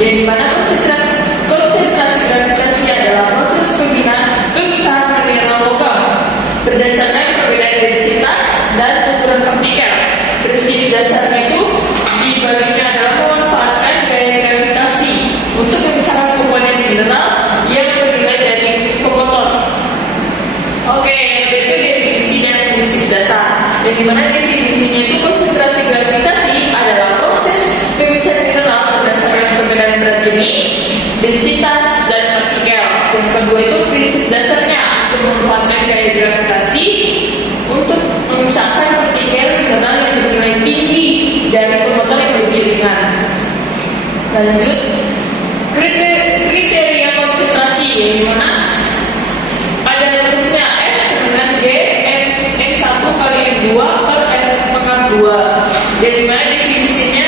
yang dimana konsentrasi gravitasi adalah proses pemisahan mineral logam berdasarkan perbedaan densitas dan ukuran partikel. Prinsip dasarnya itu dibaliknya adalah memanfaatkan gaya gravitasi untuk memisahkan komponen mineral yang terdiri dari pemotor. Oke, itu definisinya prinsip dasar. Yang dimana definisinya itu konsentrasi gravitasi adalah proses pemisahan mineral berdasarkan perbedaan berat jenis, densitas, dan partikel. Yang kedua itu prinsip dasarnya untuk memanfaatkan gaya gravitasi untuk memisahkan partikel mineral yang bernilai tinggi dari pemotor yang lebih ringan. Lanjut, kriteria konsentrasi yang dimana ada rumusnya F sama dengan G M1 kali M2 per R pangkat 2. Yang dimana definisinya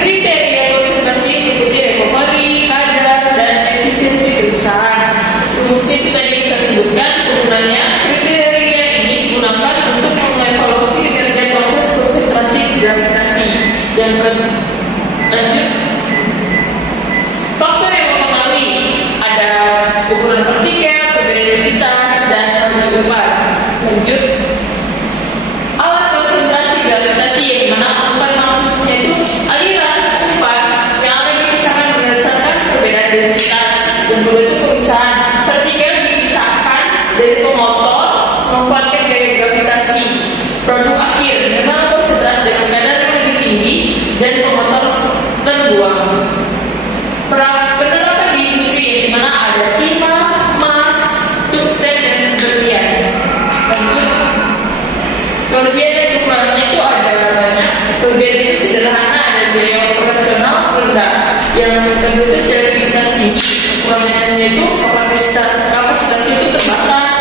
kriteria konsentrasi meliputi recovery, kadar, dan efisiensi pemisahan. Rumusnya itu tadi yang saya sebutkan. Penggunanya kriteria ini digunakan untuk mengevaluasi kinerja proses konsentrasi gravitasi. Yang lanjut, faktor yang mempengaruhi ada ukuran partikel, perbedaan densitas, dan laju umpan. Lanjut, alat konsentrasi gravitasi yang dimana umpan maksudnya itu aliran umpan yang akan dipisahkan berdasarkan perbedaan densitas. Yang kedua itu pemisahan partikel dipisahkan dari pemotor memanfaatkan gaya gravitasi. Produk akhir memang konsentrasi dengan kadar yang lebih tinggi dan pemotor terbuang. Penerapan di industri yang dimana ada timah, emas, tungsten, dan berlian. Lanjut, kelebihan dan kekurangannya itu ada banyak. Kelebihan itu sederhana, ada biaya operasional rendah. Yang kedua itu selektivitas tinggi. Kekurangannya itu kapasitasnya itu terbatas,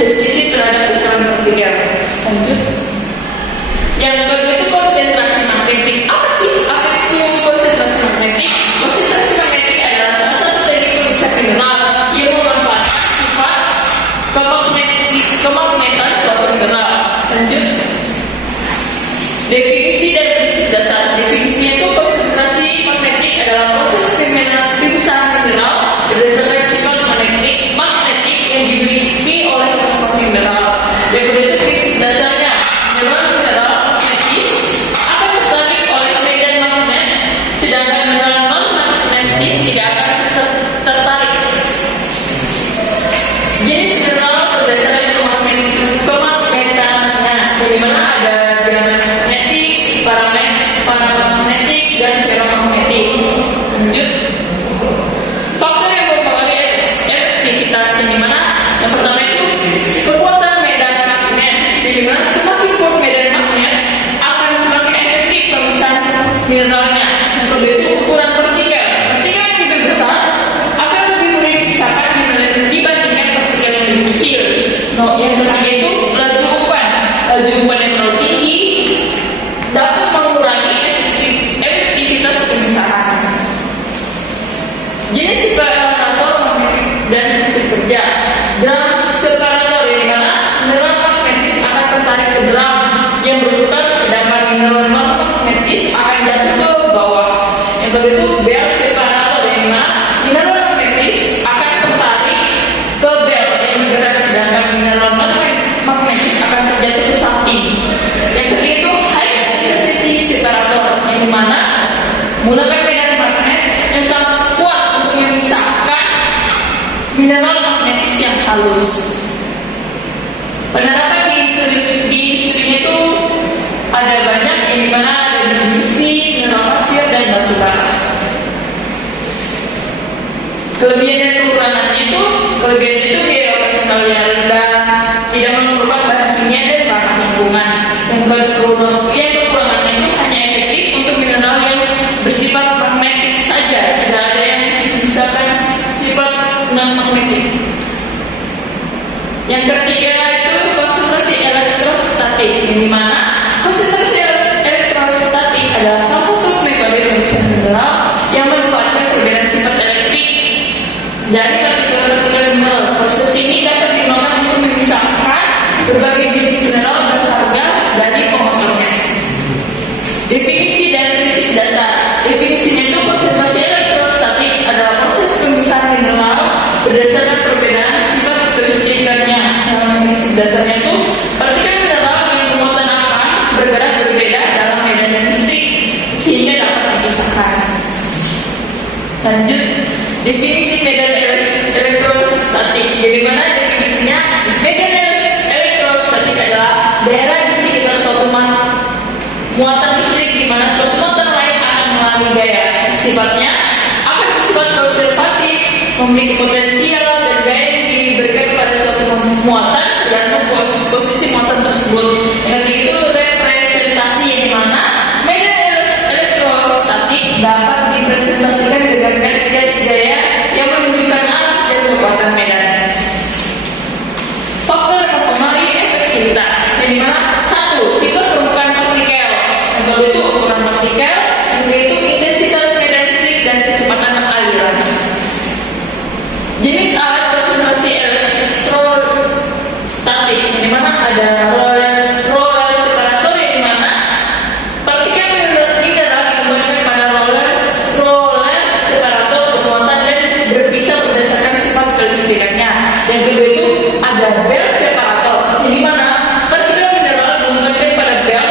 sensitif terhadap ukuran partikel. Lanjut, yang kedua itu konsentrasi magnetik. Apa itu konsentrasi magnetik? Konsentrasi magnetik adalah salah satu teknik pemisah mineral yang memanfaatkan sifat kemagnetan suatu mineral. Lanjut, definisi dan prinsip dasar. Definisinya itu konsentrasi magnetik adalah proses pemisahan mineral berdasarkan sifat magnetik yang dimiliki oleh masing-masing mineral. Yang kedua itu prinsip dasarnya, mineral magnetis akan tertarik oleh medan magnet, sedangkan mineral non-magnetis tidak akan tertarik. Jenis mineral berdasarkan kemagnetannya, di mana ada diamagnetik, paramagnetik, dan ferromagnetik. Lanjut, faktor yang mempengaruhi efektivitas yang dimana yang pertama itu kekuatan medan magnet, yang dimana semakin kuat medan magnet akan semakin efektif pemisahan mineralnya. Yang kedua itu ukuran partikel. Partikel yang lebih besar akan lebih mudah dipisahkan dibandingkan partikel yang lebih kecil. Yang ketiga itu laju umpan. Laju umpan yang terlalu tinggi dapat mengurangi efektivitas pemisahan. Jenis separator dan kerja. Drum separator yang dimana mineral magnetis akan tertarik ke drum yang berputar, sedangkan mineral non-magnetis akan jatuh ke bawah. Yang kedua itu belt separator yang dimana mineral magnetis akan tertarik ke belt yang bergerak, sedangkan mineral non-magnetis akan terjatuh ke samping. Yang ketiga itu high intensity separator yang dimana menggunakan medan magnet yang sangat kuat untuk memisahkan mineral magnetis yang halus. Penerapan di industrinya itu ada banyak, yang dimana ada di besi, mineral pasir, dan batu bara. Kelebihan dan kekurangannya itu, kelebihan itu biaya operasional yang rendah, tidak memerlukan bahan kimia dan ramah lingkungan. Yang kekurangannya itu hanya efektif untuk mineral yang bersifat magnetik saja, tidak ada yang misalkan sifat non-magnetik. Yang ketiga itu konsentrasi elektrostatik, yang dimana konsentrasi elektrostatik adalah salah satu metode pemisahan mineral yang memanfaatkan perbedaan sifat elektrik dari partikel-partikel mineral. Proses ini dapat digunakan untuk memisahkan berbagai jenis mineral berharga dari pemotornya. Lanjut, definisi medan elektrostatik. Jadi mana definisinya? Medan elektrostatik adalah daerah di sekitar suatu muatan listrik di mana suatu muatan lain akan mengalami gaya. Sifatnya akan bersifat konservatif, memiliki potensial dan gaya yang diberikan pada suatu muatan tergantung posisi muatan tersebut. Yang itu representasi yang mana medan elektrostatik dapat dipresentasikan dengan garis-garis gaya yang menunjukkan arah dan kekuatan medan. Faktor yang mempengaruhi efektivitas, yang dimana satu, sifat permukaan partikel, yang kedua itu ukuran partikel, yang ketiga itu intensitas medan listrik dan kecepatan aliran. Jenis alat presentasi elektrostatik, yang dimana ada roller separator, yang dimana partikel mineral digambarkan pada roller separator bermuatan dan berpisah berdasarkan sifat kelistrikannya. Yang kedua itu ada bel separator, yang dimana partikel mineral digambarkan pada bel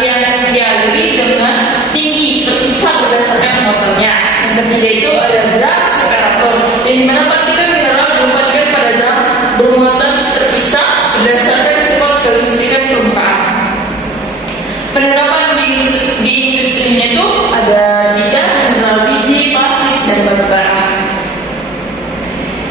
yang dialiri dengan tinggi terpisah berdasarkan muatannya. Yang ketiga itu ada drum separator, yang dimana partikel mineral digambarkan pada drum bermuatan terpisah berdasarkan sifat kelistrikan permukaan. Penerapan di industrinya itu ada bidang mineral biji, plastik, dan batu bara.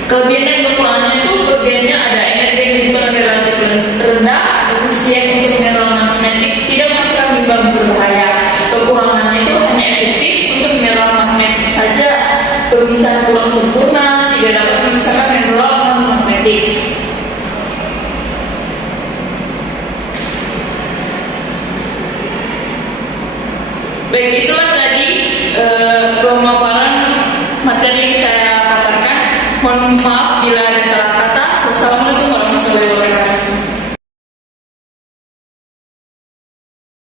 Kelebihan dan kekurangannya itu, kelebihannya ada energi yang dibutuhkan relatif rendah, efisien untuk mineral magnetik, tidak menghasilkan limbah berbahaya. Kekurangannya itu hanya efektif untuk mineral magnetik saja, pemisahan kurang sempurna, tidak dapat memisahkan mineral non-magnetik. Baik, itulah tadi pemaparan materi